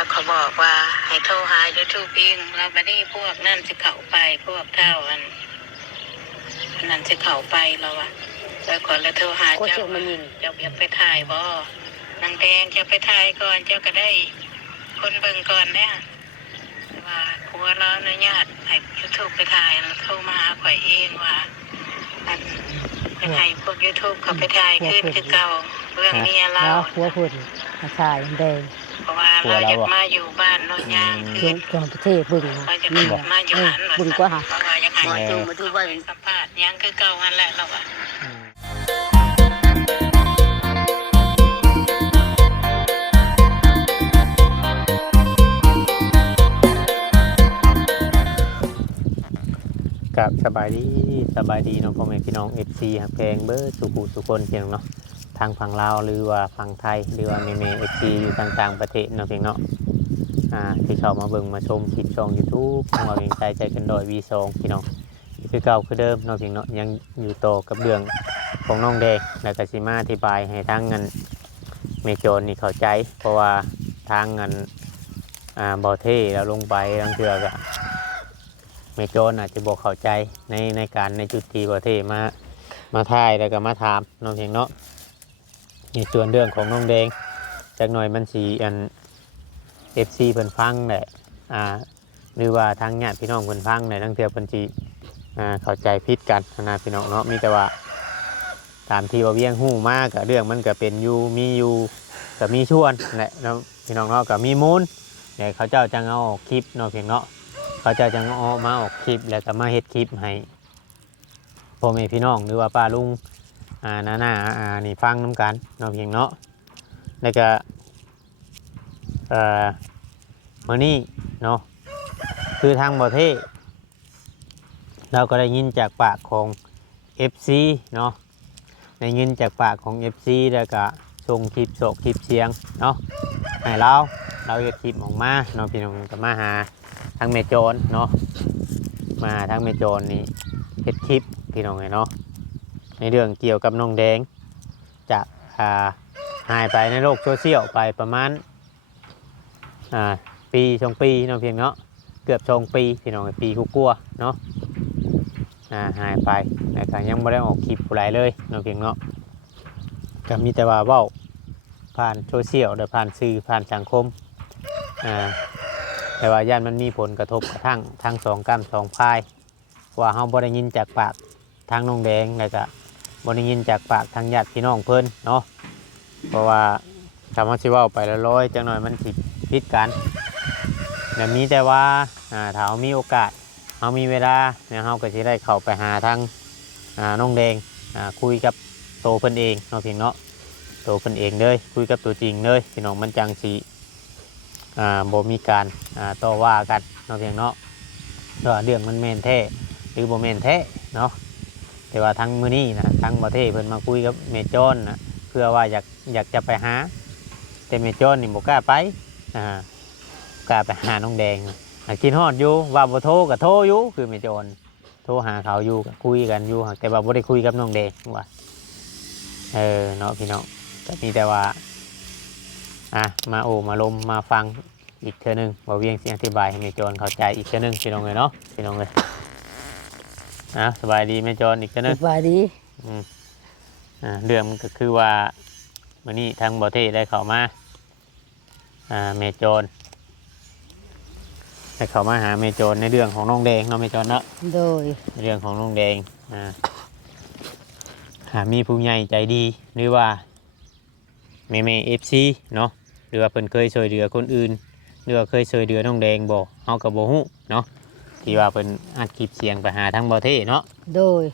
แล้วเขาบอกว่าให้โทรหา YouTube เองแล้วบัดนี้พวกนั่นสิเข้าไปพวกเท่าอันนั่นสิเข้าไปแล้วอะแล้วก่อนแล้วโทรหาเจ้าว่าเจ้าอยากไปถ่ายบ่นางแดงจะไปถ่ายก่อนเจ้าก็ได้คนเบิ่งก่อนเนี่ยว่าผัวเราอนุญาตให้ YouTube ไปถ่ายแล้วโทรมาหาข่อยเองว่าอันจะให้พวก YouTube เขาไปถ่ายขึ้นคือเก่าเรื่องเมียเรา หัวพุ่นมาชายแดง เพราะว่าเราอยากมาอยู่บ้านโนนยางคื เครื่องประเทศบึง เราจะมาอยู่หัน บึงกว่าหา เพราะว่าอยากให้มาดูบ้านสัมภาษณ์ยังคือเก่าหันแหละเราอะกับสบายดีเนาะพ่อแม่พี่น้อง FC ฮักแพงเบอร์สุขุสุคนเพียงเนาะทางฝั่งลาวหรือว่าฝั่งไทยหรือว่าแม่ FC อยู่ต่างๆประเทศเนาะเพียงเนาะที่เข้ามาเบิ่งมาชมคลิปช่อง YouTube ของเราเองใจกันดอย V2 พี่น้องคือเก่าคือเดิมเนาะเพียงเนาะยังอยู่ต่อกับเรื่องของน้องแดงแล้วก็สิมาอธิบายให้ทางเงินเมโจรนี่เข้าใจเพราะว่าทางเงินบ่อเท่แล้วลงไปบางเทื่อก็เมโจรอาจจะบอกเข้าใจในการในจุดที่ประเทศมาถ่ายแล้วก็มาถามน้องเพียงเนาะในส่วนเรื่องของน้องแดงจากหน่อยมันสีFC เพิ่นฟังแหละหรือว่าทางญาติพี่น้องเพิ่นฟังในทั้งเทื่อเพิ่นสิเข้าใจผิดกันนะพี่น้องเนาะมีแต่ว่าตามที่ว่าเวียงหู้มากกับเรื่องมันก็เป็นอยู่มีอยู่ก็มีชวนแหละเนาะพี่น้องเนาะก็มีมูลเดี๋ยวเขาเจ้าจะเอาคลิปเนาะเพียงเนาะเขาจะเอามาออกคลิปแล้วก็มาเฮ็ดคลิปให้พ่อแม่พี่น้องหรือว่าป้าลุงน้านี่ฟังน้ำกันเนาะเพียงเนาะแล้วก็มื้อนี้เนาะคือทางบ่อเท่เราก็ได้ยินจากปากของ FC เนาะได้ยินจากปากของ FC แล้วก็ส่งคลิปโศกคลิปเสียงเนาะให้เราเฮ็ดคลิปออกมาเนาะพี่น้องก็มาหาทางแม่โจรเนาะมาทางแม่โจรนี่เฮ็ดคลิปพี่น้องเนาะในเรื่องเกี่ยวกับน้องแดงจากหายไปในโลกโซเชียลไปประมาณปี2 ปีเนาะเพียงเนาะเกือบ2 ปีพี่น้องปีกลัวเนาะหายไปแต่ก็ยังไม่ได้ออกคลิปอะไรเลยเนาะเพียงเนาะก็มีแต่ว่าเว้าผ่านโซเชียลโดยผ่านสื่อผ่านสังคมแต่ว่าย่านมันมีผลกระทบกระทั่งทั้งสองกรรมสองพายว่าเฮาบ่ได้ยินจากปากทางน้องแดงแล้วก็บ่ได้ยินจากปากทางญาติพี่น้องเพิ่นเนาะเพราะว่าคำว่าสิเว้าไปละร้อยจังหน่อยมันสิผิดกันแต่มีแต่ว่าถ้าเรามีโอกาสเรามีเวลาเนี่ยเราก็สิได้เข้าไปหาทางน้องแดงคุยกับโตเพิ่นเองเนาะพี่เนาะโตเพิ่นเองเลยคุยกับตัวจริงเลยพี่น้องมันจังสิบ่มีการต่อว่ากันเนาะเพียงเนาะเรื่องมันแม่นแท้หรือบ่แม่นแท้เนาะแต่ว่าทั้งมื้อนี้นะทั้งประเทศเพิ่นมาคุยกับแม่โจรนะเพื่อว่าอยากจะไปหาแต่แม่โจรนี่บ่กล้าไปกล้าไปหาน้องแดงกินฮอดอยู่ว่าบ่โทรก็โทรอยู่คือแม่โจรโทรหาเขาอยู่ก็คุยกันอยู่แต่ว่าบ่ได้คุยกับน้องแดงว่าเนาะพี่น้องก็มีแต่ว่ามามาลมมาฟังอีกเทื่อนึงบ่เวียงเสียงอธิบายให้แม่โจรเข้าใจอีกเทื่อนึงพี่น้องเลยเนาะพี่น้องเลยสบายดีแม่โจรอีกเทื่อนึงสบายดีเรื่องก็คือว่าวันนี้ทางบ่อเท่ได้เข้ามาแม่โจรได้เข้ามาหาแม่โจรในเรื่องของน้องแดงเนาะแม่โจรเนาะโดยในเรื่องของน้องแดงมีผู้ใหญ่ใจดีหรือว่าแม่FC เนาะหรือว่าเพิ่นเคยช่วยเหลือคนอื่นหรือว่าเคยช่วยเหลือน้องแดงบ่เฮาก็บ่ฮู้เนาะที่ว่าเพิ่นอัดคลิปเสียงไปหาทางบ่อเท่เนาะโดย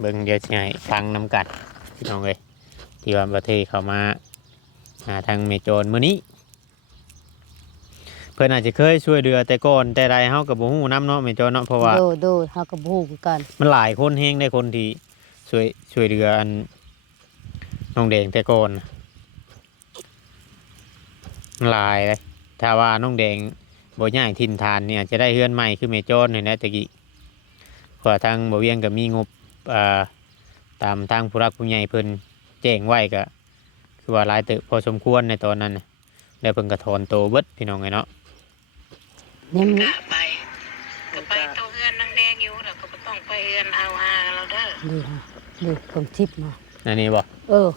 เบิ่งเดี๋ยวสิให้ฟังนำกันพี่น้องเอ้ยที่ว่าบ่อเท่เข้ามาหาทางแม่โจรมื้อนี้เพิ่นอาจจะเคยช่วยเหลือแต่ก่อนแต่ใดเฮาก็บ่ฮู้นำเนาะแม่โจรเนาะเพราะว่าโดยเฮาก็บ่ฮู้คือกันมันหลายคนแฮงได้คนที่ช่วยเหลืออันน้องแดงแต่ก่อนหลายเลยถ้าว่าน้องแดงบ่ย้ายถิ่นฐานเนี่ยจะได้เฮือนใหม่คือแม่โจรนี่นะตะกี้เพราะทางบ่เวียงก็มีงบตามทางผู้รักผู้ใหญ่เพิ่นแจ้งไว้ก็คือว่าหลายเติบพอสมควรในตอนนั้น แล้วเพิ่นก็ถอนโตวเบิดพี่น้องไงเนาะ ยัง กะไปก็ไปเต้าเฮือนนางแดงอยู่แล้วก็บ่ต้องไปเฮือนเอาหาเราเด้อ ดีฮะดีผมทิพย์มา อันนี้บ่ เออ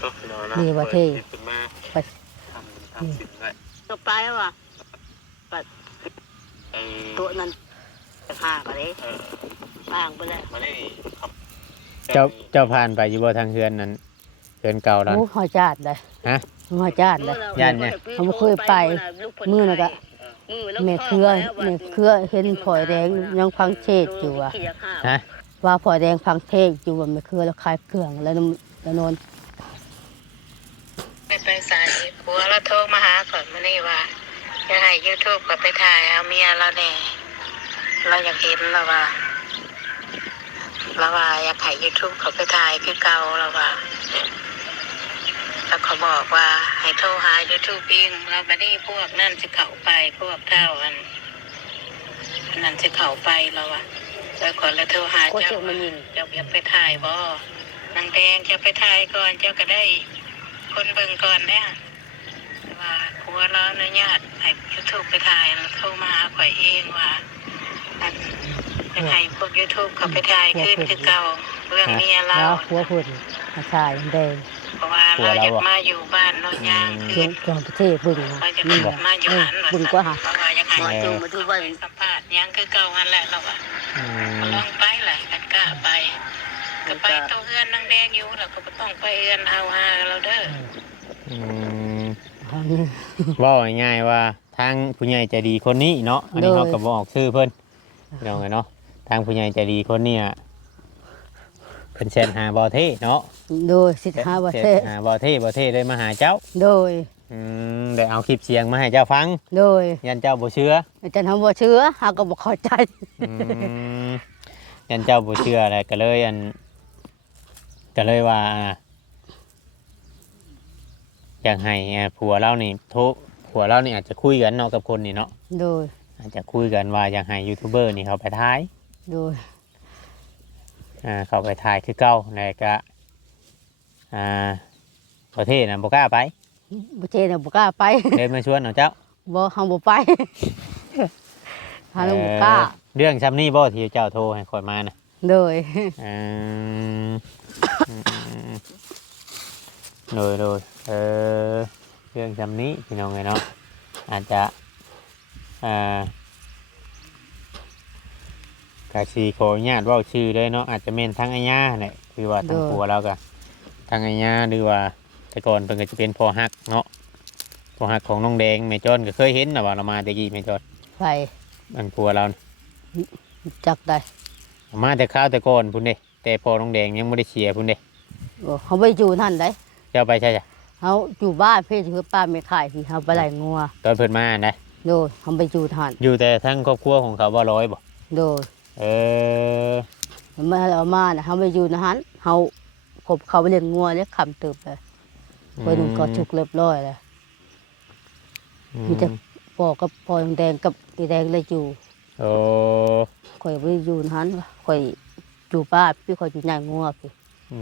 ตัวพี่น้องเนาะ ดีว่าเท่ ขึ้นมา ไป ทำสิ่งไว้ ก็ไปว่ะปัดตัวนั้นจะพาไปเลยพางไปแล้ว มาได้ครับเจ้าผ่านไปอยู่บ่ทางเฮือนนั้นเฮือนเก่าแล้ว โอ้หอยจาดเลย ฮะ หอยจาดเลย ย่านเนี่ย เขาบ่เคยไปมื้อน่ะก็แม่เครือเห็นผอยแดงยังพังเทศอยู่อ่ะ ฮะ ว่าผอยแดงพังเทศอยู่ว่าแม่เครือแล้วขายเครื่องแล้วนอน ไม่ไปสายผัวเราโทรมาหาก่อนมานี่ว่าอยากให้ยูทูบก็ไปถ่ายเอาเมียเราแน่เราอยากเห็นเราว่าอยากให้ยูทูบเขาไปถ่ายคือเก่าเราว่าแล้วเขาบอกว่าให้โทรหายูทูบเองเราไม่ได้พวกนั่นจะเข้าไปพวกเท่าอันนั่นจะเข้าไปเราว่าแล้วก่อนแล้วโทรหา โค เจ้า เชือกมันยิง เจ้าอยากไปถ่ายบ่นางแดงจะไปถ่ายก่อนเจ้าก็ได้คนเบิ่งก่อนเนี่ยว่าผัวเราอนุญาตให้ยูทูบไปถ่ายแล้วโทรมาหาข่อยเองว่าอันจะให้พวกยูทูบเขาไปถ่ายขึ้นคือเก่าเรื่องเมียเรา แล้วหัวพุ่นหาชายแดง เพราะว่าเราอยากมาอยู่บ้านเราย่าง เครื่ ขึ้ อน งประเทศบึง เราจะ นี่ มาอยู่หัน บึงก็หา เพราะว่าอยากให้จูมาดูว่าสัมภาษณ์ยังคือเก่าหันแหละเราว่า อืม ลองไปแหละกันกล้าไปก็ไปเต้าเฮือนนางแดงอยู่แล้วก็บ่ต้องไปเฮือนเอาหาเราเด้อ อืมเว้าง่ายๆว่าทางผู้ใหญ่ใจดีคนนี้เนาะอันนี้ โดย เขาก็บอกชื่อเพิ่นพี่น้องเนาะทางผู้ใหญ่ใจดีคนนี้เพิ่นแชทหาบ่เท่เนาะ โดยสิทธาประเทศ หาบ่เท่เลยมาหาเจ้า โดย ได้เอาคลิปเสียงมาให้เจ้าฟัง โดย ยันเจ้าบ่เชื่อ อาจารย์ทำบ่เชื้อหาก็บ่เข้าใจ อืมยันเจ้าบ่เชื่ออะไรก็เลยว่าอยากให้ผัวเรานี่ผัวเรานี่อาจจะคุยกันเนาะกับคนนี่เนาะ โดย อาจจะคุยกันว่าอยากให้ยูทูบเบอร์นี่เขาไปถ่าย โดย เขาไปถ่ายคือเก่าแล้วก็ประเทศน่ะบ่กล้าไป ประเทศน่ะบ่กล้าไป เลยมาชวนเอาเจ้า บ่เฮาบ่ไปหาลงบ่กล้า เรื่องซ้ำนี่บ่ที่เจ้าโทรให้ข่อยมาน่ะ โดย อืมโดยเรื่องจำนี้พี่น้องไงเนาะอาจจะกาชีขออนุญาตเว่าชื่อเลยเนาะอาจจะเมนทั้งอาญาเนี่ยคือว่าทั้งผัวเรากับทั้งอาญาหรือว่าแต่ก่อนเป็นก็จะเป็นพ่อฮักเนาะพ่อฮักของน้องแดงแม่จอนก็เคยเห็นนะว่าเรามาตะกี้แม่จอน ไป อันผัวเราน่ะ จักได้ มาแต่ข้าวแต่ก่อนพุ่นเด้แต่พอน้องแดงยังไม่ได้เชียร์พุ่นเด้ เฮาบ่อยู่นั่นได้ เจ้าไปใช่จ้ะ เฮาอยู่บ้านเพิ่นคือป้าไม่ขายที่เฮาไปไล่งัว ตอนเพิ่นมานะ โดยเฮาไปอยู่ท่าน อยู่แต่ทั้งครอบครัวของเขาว่าร้อยบ่ โดย เออ มาเอามาน่ะเฮาไปอยู่นะฮันเฮาคบเขาไปเลี้ยงงัวเลี้ยงคำตึบเลยเพิ่นก็ชุกเรียบร้อยแล้ว มีแต่ พ่อกับพ่อแดงกับอีแดงเลยอยู่ โอ้ ข่อยบ่ได้อยู่นะฮันข่อยอยู่บ้านพี่ข่อยอยู่ใหญ่งัวพี่ อื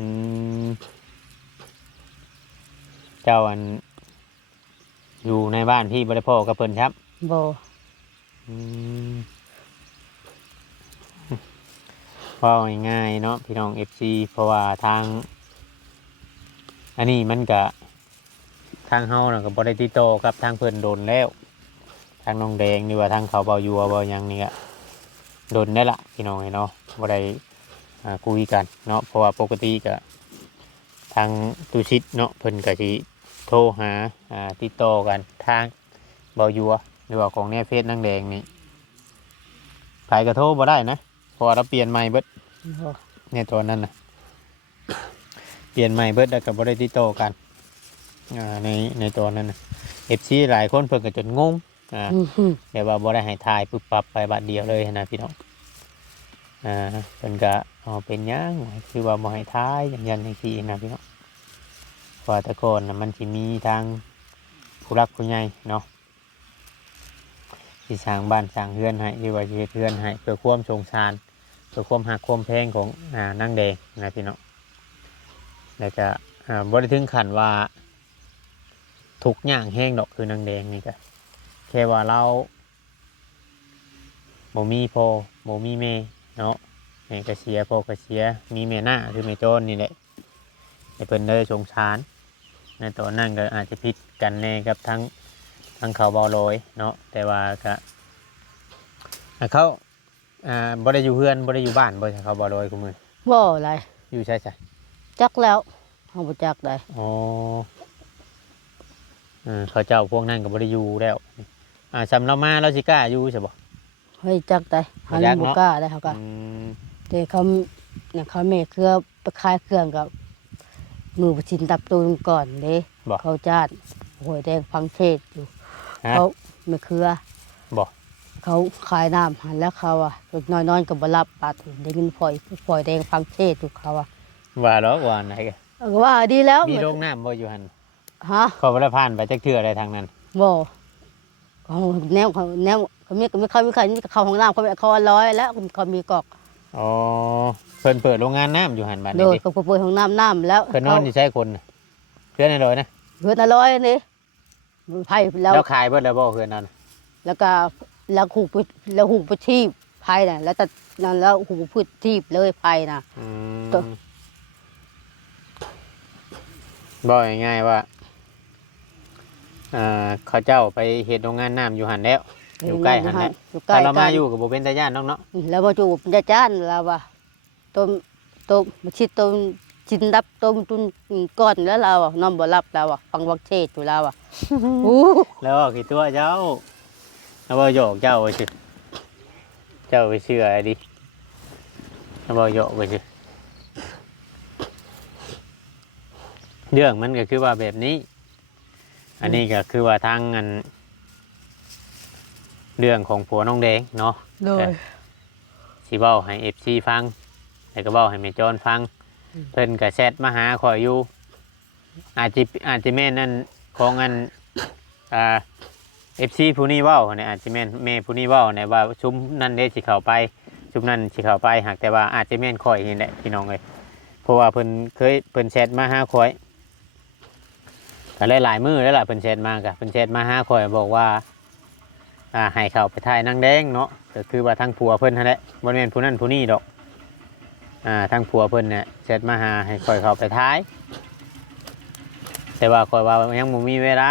มเจ้าอัน อยู่ในบ้านพี่บริพ่อกับเพิ่นครับ บ่ อืมว่าง่ายๆเนาะพี่น้อง FC เพราะว่าทาง อันนี้มันก็ทางเฮาน่ะก็บ่ได้ติดต่อกับทางเพิ่นโดนแล้ว ทางน้องแดงหรือว่าทางเขาเบาอยู่เบาหยังนี่ก็โดนได้ละพี่น้องเนาะบ่ได้คุยกันเนาะเพราะว่าปกติก็ทางตุชิตเนาะเพิ่นก็สิโทรหาติดต่อกันทางเบาอยู่หรือว่าของแนวเฟซนางแดงนี่ใครก็โทรบ่ได้นะเพราะว่าเราเปลี่ยนใหม่เบิด บ่ เนี่ยตัวนั้นนะเปลี่ยนใหม่เบิดแล้วก็บ่ได้ติดต่อกันในตัวนั้นนะ FC หลายคนเพิ่นก็จนงงเดี๋ยวว่าบ่ได้ให้ทายปึ๊บปับไปบัดเดียวเลยนะพี่น้องเพิ่นก็เอาเป็นหยังคือว่าบ่ให้ทายอย่างยันจังซี่นะพี่น้องเพราะว่าแต่ก่อนน่ะมันสิมีทางผู้รักผู้ใหญ่เนาะสิสร้างบ้านสร้างเรือนให้หรือว่าสิเฮ็ดเรือนให้เพื่อความสงสารเพื่อความหักความแพงของนางแดงนะพี่น้องแล้วก็บ่ได้ถึงขั้นว่า ทุกอย่างแห้งดอกคือนางแดงนี่ก็แค่ว่าเราบ่มีพ่อบ่มีแม่เนาะแม่ก็เสียพ่อก็เสียมีแม่หน้าคือแม่โจรนี่แหละให้เพิ่นได้สงสารในตอนนั้นก็อาจจะผิดกันแน่กับทั้งเขาเบาลอยเนาะแต่ว่าก็เขาบ่ได้อยู่เฮือนบ่ได้อยู่บ้านบ่ใช่เขาเบาลอยกูมือ บ่อะไร อยู่ใช่ใช่ จักแล้วเฮาบ่จักได้ อ๋อเขาเจ้าพวกนั้นก็บ่ได้อยู่แล้วสำเรามาเราสิกล้าอยู่ใช่บ่ เฮ้ยจักได้เฮายังบ่กล้าได้เฮาก็ อืม แต่เขาเนี่ยเขาแม่เครือไปขายเครื่องกับมือประชินตับตูนก่อนเด้ บ่ เขาจานหวยแดงฟังเทศอยู่ ฮะ เขาไม่เครือ บ่ เขาขายน้ำหันแล้วเขาน้อยกับบรับปัดได้เงินพลอยแดงฟังเทศอยู่เขาว่าหรอกว่าไหนกัน ว่าดีแล้ว มีโรงน้ำบ่อยู่หั่น ฮะ เขาบ่ได้ผ่านไปจักเทื่ออะไรทางนั้น บ่เขาแนวเขามีเขามีใครมีเขาห้องน้ำเขาร้อยแล้วเขามีกอก อ๋อเพิ่นเปิดโรงงานน้ำอยู่หั่นบัด โด นี้ ย ดิ เขาเปิดห้องน้ำแล้ว เพิ่นนอนอยู่ใช้คนน่ะเพื่อนในรอยนะ เพื่อนอร่อยนี่ไผ่แล้ว แล้วขายเบิดแล้วบ่เพื่อนนั้น แล้วก็แล้วหูไปทีบไผ่น่ะแล้วแต่นั่นแล้วหูพืชทีบเลยไผ่น่ะ อืม ตัว บอกง่ายๆว่าเขาเจ้าไปเฮ็ดโรงงานน้ำอยู่หั่นแล้วอยู่ใกล้หั่นแล้ว อยู่ใกล้ ถ้าเรา กั มาน อยู่กับบ่เป็นตาย่านเนาะ แล้วมาจูบจะจ้านเราว่าต้มมาชิดต้มชินดับต้มตุนก้อนแล้วเราอ่ะนอนบ่รับเราอ่ะฟังวักเทศอยู่เราอ่ะอู้ แล้วบอกกี่ตัวเจ้าแล้วบอกโยกเจ้าไปสิเจ้าไปเชื่ออะไรดิแล้วบอกโยกไปสิเรื่องมันก็คือว่าแบบนี้ อันนี้ก็คือว่าทางอันเรื่องของผัวน้องแดงเนาะ โดย สิเบ้าให้เอฟซีฟังแล้วก็เบ้าให้แม่จอนฟัง เพิ่นก็แชทมาหาข่อยอยู่อาจจะแม่นนั่นของอันเอฟซีผู้นี้เว้าเนี่ยอาจจะแม่นแม่ผู้นี้เว้าเนี่ยว่าชุมนั่นเด้สิเข้าไปชุมนั่นสิเข้าไปหากแต่ว่าอาจจะแม่นข่อยนี่แหละพี่น้องเอ้ยเพราะว่าเพิ่นแชทมาหาข่อยก็หลายๆมื้อแล้วล่ะเพิ่นแชทมาก็เพิ่นแชทมาหาข่อยบอกว่าให้เข้าไปถ่ายนางแดงเนาะก็คือว่าทางผัวเพิ่นนั่นแหละบ่แม่นผู้นั้นผู้นี้ดอกทางผัวเพิ่นเนี่ยแชทมาหาให้ข่อยเข้าไปถ่าย แต่ว่าข่อยว่ายังบ่มีเวลา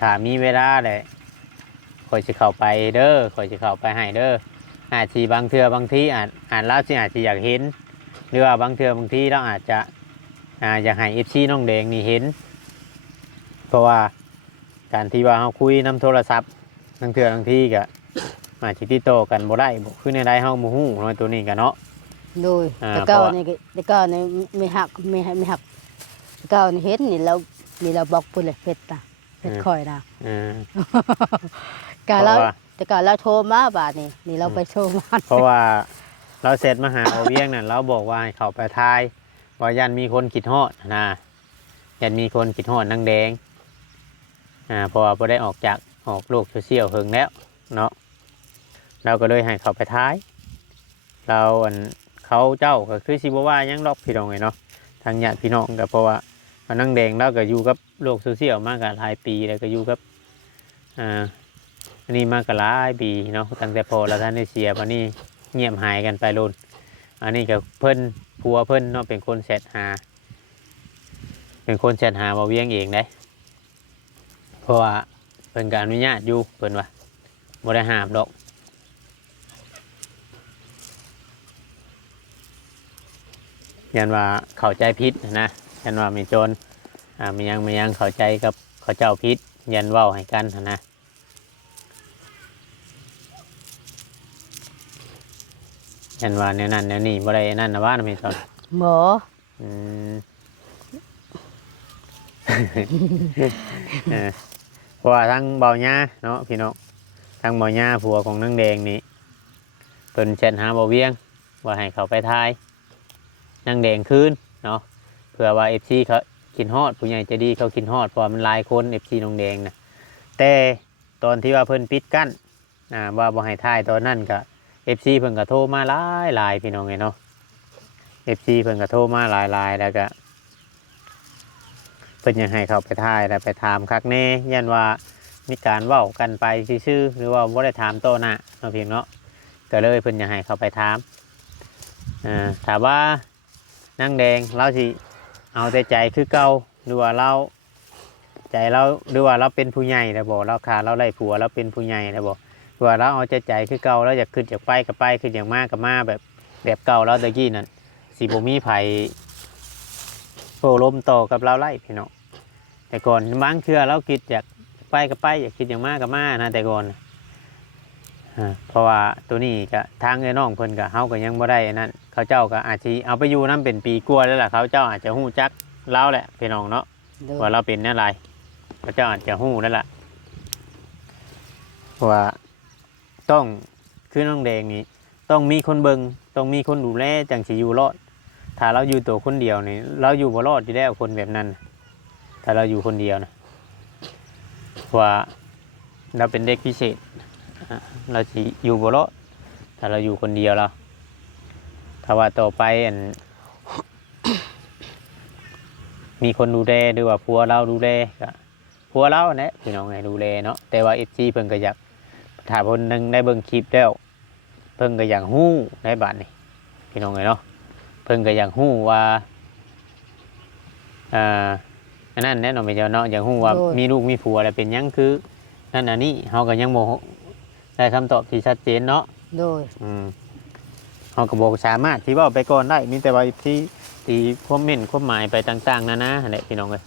ถ้ามีเวลาเลยข่อยสิเข้าไปเด้อข่อยสิเข้าไปให้เด้ออาจสิบางเทื่อบางทีอาจเราสิอาจสิอยากเห็นหรือว่าบางเทื่อบางทีเราอาจจะอยากให้ FC น้องแดงนี่เห็นเพราะว่าการที่ว่าเฮาคุยนำโทรศัพท์บางเทื่อบางทีก็อาจสิติดต่อกันบ่ได้บ่คือในใดเฮาบ่ฮู้เนาะตัวนี้ก็เนาะ โดย เพ แต่ ราะว่า แต่เก้านี่ไม่หักแต่เก้านี่เห็นนี่เราบอกปุ่นเลยเพชรนะเพชรคอยนะ เออ กาเรา เพราะว่า แต่กาเราโทรมาบาทนี่เราไปโทรมา เพราะว่าเราเสร็จมาหาเอาเวียงนั่นเราบอกว่าให้เขาไปทายว่ายันมีคนคิดฮอดนะยันมีคนคิดฮอดนางแดงเพราะว่าพอได้ออกโลกโซเชียลเฮิงแล้วเนาะเราก็เลยให้เขาไปทายเราเขาเจ้าก็คือสิบว่ายังรอบพี่น้องไงเนาะทางญาติพี่น้องก็เพราะว่านางแดงเราก็อยู่กับโลกโซเชียลมากกว่าหลายปีแล้วก็อยู่กับอันนี้มากกว่าหลายปีเนาะตั้งแต่พอเราท่านได้เสียวันนี้เงียบหายกันไปโลนอันนี้ก็เพิ่นผัวเพิ่นเนาะเป็นคนแชทหาบ่เวียงเองได้เพราะว่าเพิ่นการอนุญาตอยู่เพิ่นว่าบ่ได้ห้ามดอกยันว่าเข้าใจผิดนะยันว่ามีโจรมียังเข้าใจกับเขาเจ้าผิดยันเว้าให้กันนะยันว่าแนวนั้นแนวนี้บ่ได้นั่นนะว่านะมีโจร หมอ อืม เพราะว่าทั้งเบาหญ้าเนาะพี่น้องทั้งเบาหญ้าผัวของนางแดงนี่เพิ่นแชทหาเบาเวียงว่าให้เขาไปทายนางแดงคืนเนาะเผื่อว่า FC เขากินฮอดผู้ใหญ่ใจะดีเขากินฮอดเพราะว่ามันหลายคน FC น้องแดงนะแต่ตอนที่ว่าเพิ่นปิดกั้นว่าบ่ให้ทายตอนนั้นก็ FC เพิ่นก็โทรมาหลายพี่น้องไงเนาะ FC เพิ่นก็โทรมาหลายแล้วก็ พิ่นยังให้เขาไปถ่ายแล้วไปถามคักแน่ยันว่ามีการเว้ากันไปซื่อๆหรือว่าบ่ได้ถามโตหน้าเนาะเพียงเนาะก็เลยเพิ่นยังให้เขาไปถามถามว่านางแดงเราสิเอาแต่ใจคือเก่าหรือว่าเราใจเราหรือว่าเราเป็นผู้ใหญ่แล้วบ่เราขาเราไล่ผัวเราเป็นผู้ใหญ่แล้วบ่หรือว่าเราเอาแต่ใจคือเก่าแล้วอยากขึ้นอยากไปก็ไปขึ้นอยากมาก็มาแบบเก่าเราตะกี้นั่นสิบ่มีไผโอ้ลมต่อกับเราไล่พี่น้องแต่ก่อนบางเทื่อเราคิดอยากไปก็ไปอยากคิดอยากมาก็มานะแต่ก่อนเพราะว่าตัวนี้ก็ทางไอ้น้องเพิ่นก็เฮาก็ยังบ่ได้นั่นเขาเจ้าก็อาจสิเอาไปอยู่นํเป็นปีกว่าแล้วล่ะเขาเจ้าอาจจะฮู้จักเราแหละพี่น้องเนาะ โดย ว่าเราเป็นอะไรเขาเจ้าอาจจะฮู้นั่นแหละว่าต้องคือน้องแดงนี่ต้องมีคนเบิงต้องมีคนดูแลจังสิอยู่รอดถ้าเราอยู่ตัวคนเดียวนี่เราอยู่บ่รอดอยู่แล้วคนแบบนั้นถ้าเราอยู่คนเดียวนะว่าเราเป็นเด็กพิเศษเราสิอยู่บ่รอดถ้าเราอยู่คนเดียวเราถ้าว่าต่อไปมีคนดูแลหรือว่าผัวเราดูแลก็ผัวเราเนี่ยพี่น้องไงดูแลเนาะแต่ว่าFCเพิ่นก็อยากถ้าคนหนึงได้เบิ่งคลิปแล้วเพิ่นก็อยากฮู้ในบ้านนี่พี่น้องไงเนาะเพิ่นก็อยากฮู้ว่าอันนั้นแน่นอนไปเจ้าเนาะอยากฮู้ว่ามีลูกมีผัวแล้วเป็นหยังคือนั่นอันนี้เฮาก็ยังบ่ได้คำตอบที่ชัดเจนเนาะ โดย เฮาก็บ่สามารถที่เว้าไปก่อนได้มีแต่ว่าที่ตีความเม่นความหมายไปต่างๆนานาแหละพี่น้องเอ้ย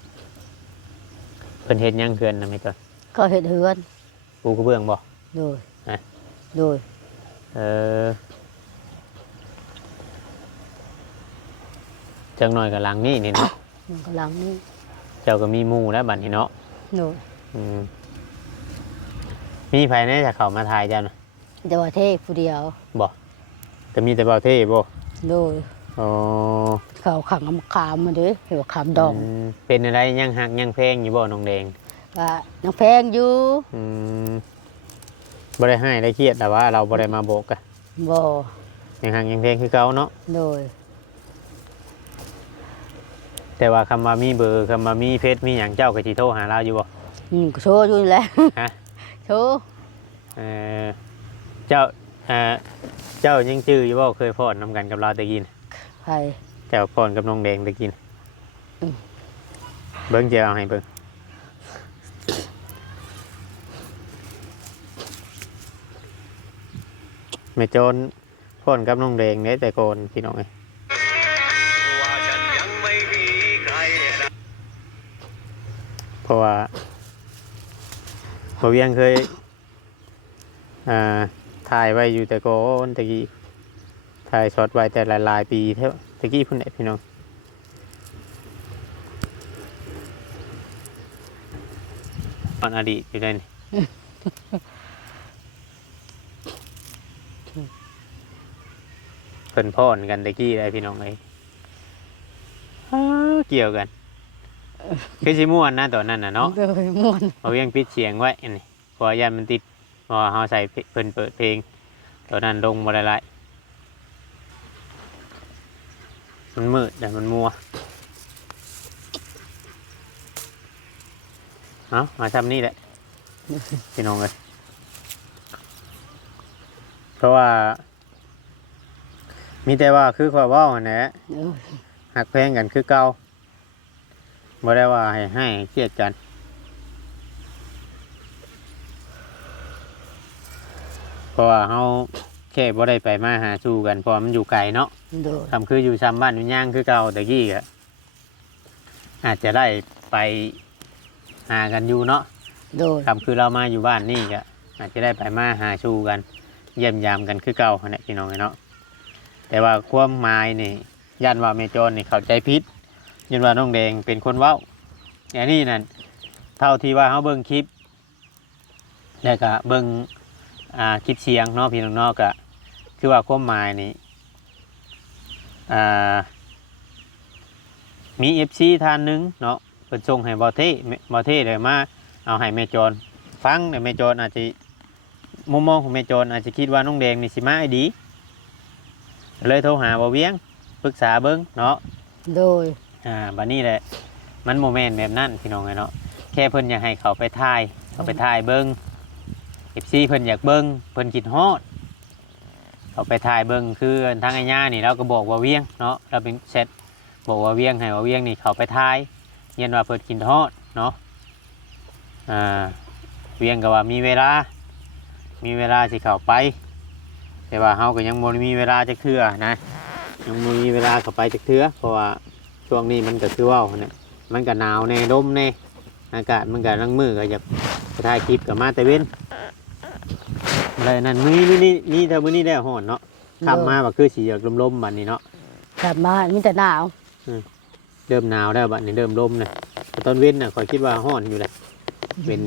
เพิ่นเฮ็ดหยังเขื่อนนะแม่ต้น ก็เฮ็ดเฮือน ปูกระเบื้องบ่ โดย ฮะ โดย จังหน่อยกับหลังนี่นี่เนาะ มันกำลังนี่ เจ้าก็มีหมู่แล้วบัดนี้เนาะ โดย มีไผแน่จะเข้ามาถ่ายเจ้าน่ะ แต่ว่าเทพผู้เดียว บ่ก็มีแต่เบาเท่บ่ โดย อ๋อ เขาขังขามมาเด้เห็นว่าขามดอง เป็นอะไรยังหักยังแพงอยู่บ่น้องแดง ว่าน้องแพงอยู่ บ่ได้ให้ได้เครียดแต่ว่าเราบ่ได้มาโบกอะ บ่ ยังหักยังแพงคือเก่าเนาะ โดย แต่ว่าคำว่ามีเบอร์คำว่ามีเฟซมีหยังเจ้าก็สิโทรหาเราอยู่บ่ ก็โชว์อยู่นี่แหละ ฮะ โชว์ เจ้าเจ้ายังชื่ออยู่บ่เคยพอนำกันกับเราตะกี้น่ะ ใคร เจ้าพรกับน้องแดงตะกี้น่ะ อืม เบิ่งเจ้าเอาให้เบิ่งแม่โจรพรกับน้องแดงเนี่ยแต่ก่อนพี่น้องเอ้ยเพราะว่าผมยังเคยถ่ายไว้อยู่แต่ก่อนตะกี้ถ่ายช็อตไว้แต่หลายๆปีเท่าตะกี้พุ่นแหละพี่น้องตอนอดีตอยู่ได้นี่ เพิ่นพ่อนกันตะกี้ได้พี่น้องเอ้ยเกี่ยวกันคือสิม่วนนะตอนนั้นน่ะเนาะ โดยม่วน เรายังปิดเสียงไว้อันนี้เพราะว่ายามมันติดพอเฮาใส่เพิ่นเปิดเพลงตอนนั้นลงบ่ได้หลายมันมืดแต่มันมัวเอามาทำนี่แหละพี่น้องเอ้ยเพราะว่ามีแต่ว่าคือข้อยเว้าหั่นแหละ โดย หักแพงกันคือเก่าบ่ได้ว่าให้เครียดกันเพราะว่าเฮาแค่บ่ได้ไปมาหาสู่กันเพราะว่ามันอยู่ไกลเนาะ โดย ทำคืออยู่ซ้ำบ้านอยู่ย่างคือเก่าแต่กี้ก็อาจจะได้ไปหากันอยู่เนาะ โดย ทำคือเรามาอยู่บ้านนี่ก็อาจจะได้ไปมาหาสู่กัน เยี่ยมยามกันคือเก่าเนี่ยพี่น้องเนาะแต่ว่าความหมายนี่ย่านว่าแม่โจรนี่เข้าใจผิดยันว่าน้องแดงเป็นคนเว้าอย่างนี้นั่นเท่าที่ว่าเขาเบิ่งคลิปแล้วก็เบิ่งคลิปเสียงเนาะพี่น้องเนาะก็คือว่าความหมายนี่มี FC ท่านหนึงเนาะเพิ่นส่งให้บ่เท่เลยมาเอาให้แม่โจรฟังแต่แม่โจรอาจจะมุมมองของแม่โจรอาจจะคิดว่าน้องแดงนี่สิมาไอ้ดีเลยโทรหาบ่เวียงปรึกษาเบิ่งเนาะ โดย บัดนี้แหละ มันโมเมนต์แบบนั้นพี่น้องเนาะแค่เพิ่นอยากให้เขาไปถ่ายเบิ่ง FC เพิ่นอยากเบิ่งเพิ่นคิดฮอดเขาไปถ่ายเบิ่งคือทางไอ้ย่านี่เราก็บอกว่าเวียงเนาะเราเป็นเซตบอกว่าเวียงให้ว่าเวียงนี่เขาไปถ่ายเย็นว่าเพิ่นคิดฮอดเนาะเวียงก็ว่ามีเวลาสิเข้าไปแต่ว่าเฮาก็ยังบ่มีเวลาจักเทื่อนะยังบ่มีเวลาเข้าไปจักเทื่อเพราะว่าช่วงนี้มันก็คือว่าเนี่ยมันก็หนาวแน่ลมแน่อากาศมันก็ลังมือก็อยากไปถ่ายคลิปก็มาแต่เว้นอะไรนั่นมื้อนี้ถ้ามื้อนี้ได้ฮ้อนเนาะค่ำมาก็คือสิอยากลมๆบัดนี้เนาะ กลับมามีแต่หนาว เริ่มหนาวแล้วบัดนี้เริ่มลมเลยแต่ตอนเว้นน่ะข้อยคิดว่าฮ้อนอยู่แหละเว้น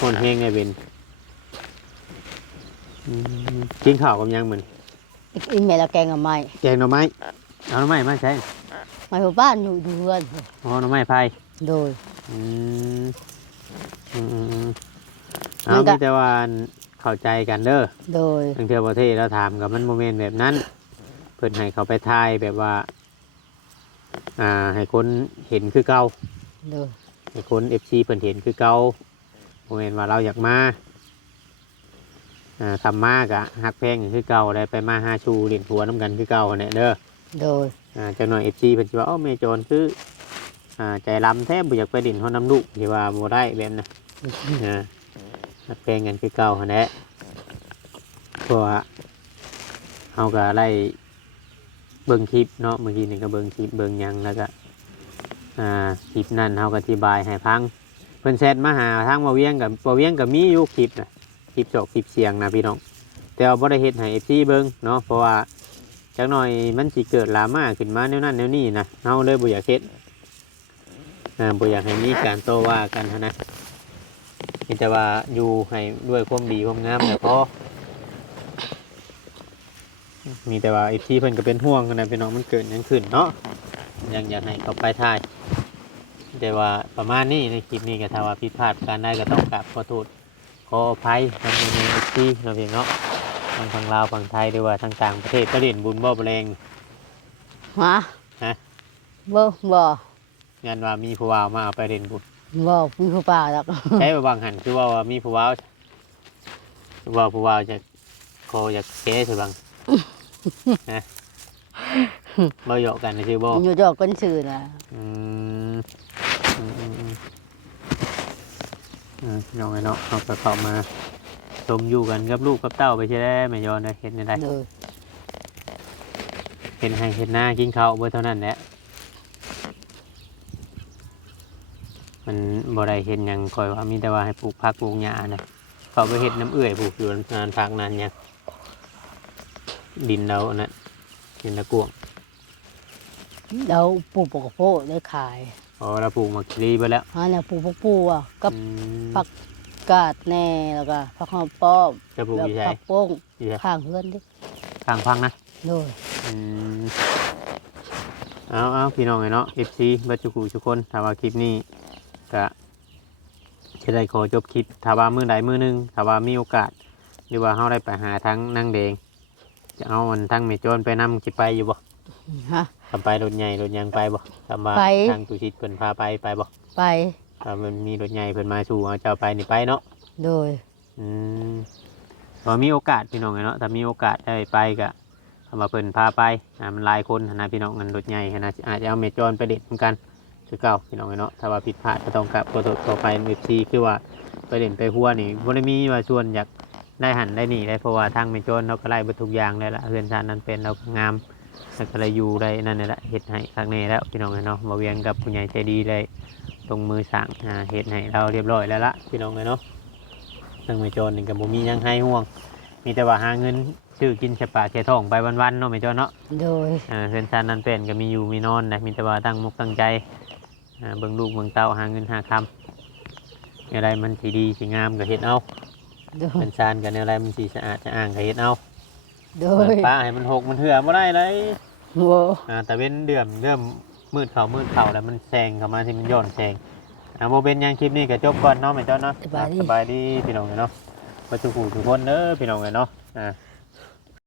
ฮ้อนแห้งไงเว้นกินข้าวกับยังเหมือน อีเมลแกงกับไม้ แกงหน่อไม้เอาหน่อไม้มาใช่ ไม้บ้านอยู่เรือน อ๋อหน่อไม้ไผ่ โดย อืมเอามีแต่ว่าเข้าใจกันเด้อ โดย ทางเที่ยวประเทศเราถามกับมันโมเมนต์แบบนั้นเพิ่นให้เขาไปทายแบบว่าให้คนเห็นคือเก่า โดย ให้คน FC เพิ่นเห็นคือเก่าโมเมนต์ว่าเราอยากมาทำมากอะหักแพงคือเก่าได้ไปมาหาชูเล่นหัวน้ำกันคือเก่าเนี่ยเด้อ โดย จังหน่อย FC เพิ่นสิว่าเมโจรคือใจลำแทบบ่อยากไปดินเฮาน้ำลูกที่ว่าบ่ได้แบบนั้นหักแพงกันคือเก่าหั่นแหละเพราะว่าเฮาก็ไล่เบิ่งคลิปเนาะเมื่อกี้นี่ก็เบิ่งคลิปเบิ่งหยังแล้วก็คลิปนั้นเฮาก็อธิบายให้ฟังเพิ่นแชทมาหาทางบ่เวียงก็มีอยู่คลิปนะคลิปจอกคลิปเสียงนะพี่น้องแต่ว่าบ่ได้เฮ็ดให้ FC เบิ่งเนาะเพราะว่าจักหน่อยมันสิเกิดดราม่าขึ้นมาแนวนั้นแนวนี้นะเฮาเลยบ่อยากเฮ็ดบ่อยากให้มีการโต้ว่ากันหั้นนะมีแต่ว่าอยู่ให้ด้วยความดีความงามแล้วพอมีแต่ว่าFCเพิ่นก็เป็นห่วงกันนะพี่น้องมันเกิดหยังขึ้นเนาะยังอยากให้เขาไปถ่ายแต่ว่าประมาณนี้ในคลิปนี้ก็ถ้าว่าผิดพลาดการได้ก็ต้องกราบขอโทษขออภัยทางใน FC เนาะพี่เนาะทางฝั่งลาวฝั่งไทยหรือว่าทางต่างประเทศก็เล่นบุญบ่แรง ฮะ ฮะ บ่ งานว่ามีผู้ว่าวมาเอาไปเล่นบุญ บ่มีผู้ป่าหรอก ใช้บางหันคือว่ามีผู้ว่าวว่าผู้ว่าวจะโคอยากเก๋สิบังนะบ่เหยาะกันนะชื่อบ่ อยู่ดอกกันซื่อน่ะ น้องไอ้เนาะเอาไปเข้ามาชมอยู่กันกับลูกกับเต้าไปใช่ไหมแม่ยอนเห็นอะไร โดย เห็นให้เห็นหน้ากินข้าวเบอร์เท่านั้นแหละมันบ่ได้เห็นหยังคอยว่ามีแต่ว่าให้ปลูกผักปลูกหญ้านะเขาไปเห็ดน้ำเอื่อยปลูกอยู่นานพักนานยังดินเรานะดินตะกวง เราปลูกปกโพได้ขาย พอเราปลูกมักรีไปแล้ว อันน่ะปลูกพวกปูอ่ะกับ ผัก กาดแหน่แล้วก็ผักหอมป้อม จะปลูก แล้ว อยู่ใช่ ผักโป้ง อยู่ใช่ ข้างเฮือนดิ ข้างพังนะ โดย เอาพี่น้องไงเนาะ FC บัจจุกุทุกคนถ้าว่าคลิปนี้ก็จะได้ขอจบคลิปถ้าว่ามือใดมือหนึงถ้าว่ามีโอกาสหรือว่าเฮาได้ไปหาทั้งนางแดงจะเอามันทั้งเมจอนไปนำสิไปอยู่บ่ ฮะ ทำไปรถใหญ่รถยังไปบ่ทำมา ไป ทางตุชิตเพิ่นพาไปบ่ ไป ถ้ามันมีรถใหญ่เพิ่นมาสู่เอาเจ้าไปนี่ไปเนาะ โดย พอมีโอกาสพี่น้องไงเนาะถ้ามีโอกาสได้ไปก็ทำมาเพิ่นพาไปมันหลายคนนะพี่น้องกันรถใหญ่นะอาจจะเอาเมจอนไปเด็ดเหมือนกันคือเก่าพี่น้องไงเนาะถ้าว่าผิดพลาดก็ต้องกลับขอโทษขอไปเอฟซีคือว่าไปเด่นไปหัวนี่บ่ได้มีว่าชวนอยากได้หันได้นี่ได้เพราะว่าทางเมจอนเราก็ไล่เบิดทุกอย่างได้ละเฮือนชาตินั้นเป็นเราก็งามแล้วก็เลยอยู่ได้นั่นนี่แหละเฮ็ดให้ครั้งนี้แล้วพี่น้องไงเนาะมาเวียนกับผู้ใหญ่ใจดีเลยลงมือสั่งเฮ็ดให้เราเรียบร้อยแล้วละพี่น้องไงเนาะทางเมจอนนี่ก็บ่มีหยังให้ห่วงมีแต่ว่าหาเงินชื่อกินแค่ปากแค่ท้องไปวันๆเนาะเมจอนเนาะ โดย เฮือนชาตินั้นเป็นก็มีอยู่มีนอนนะมีแต่ว่าตั้งมุกตั้งใจเบิ่งลูกเบิ่งเต้าหาเงินหาคำอะไรมันสีดีสีงามก็เฮ็ดเอา โดย เป็นชานกันอะไรมันสีสะอาดจะอ่างก็เฮ็ดเอา โดย ป้าให้มันหกมันเถื่อบ่ได้เลย โว้ แต่เว้นเริ่มมืดเข่าแล้วมันแซงเข้ามาที่มันย้อนแซงโมเป็นยังคลิปนี้ก็จบก่อนเนาะแม่เจ้าเนาะสบายดีพี่น้องเนาะมาสู่ผู้ทุกคนเด้อพี่น้องเนาะ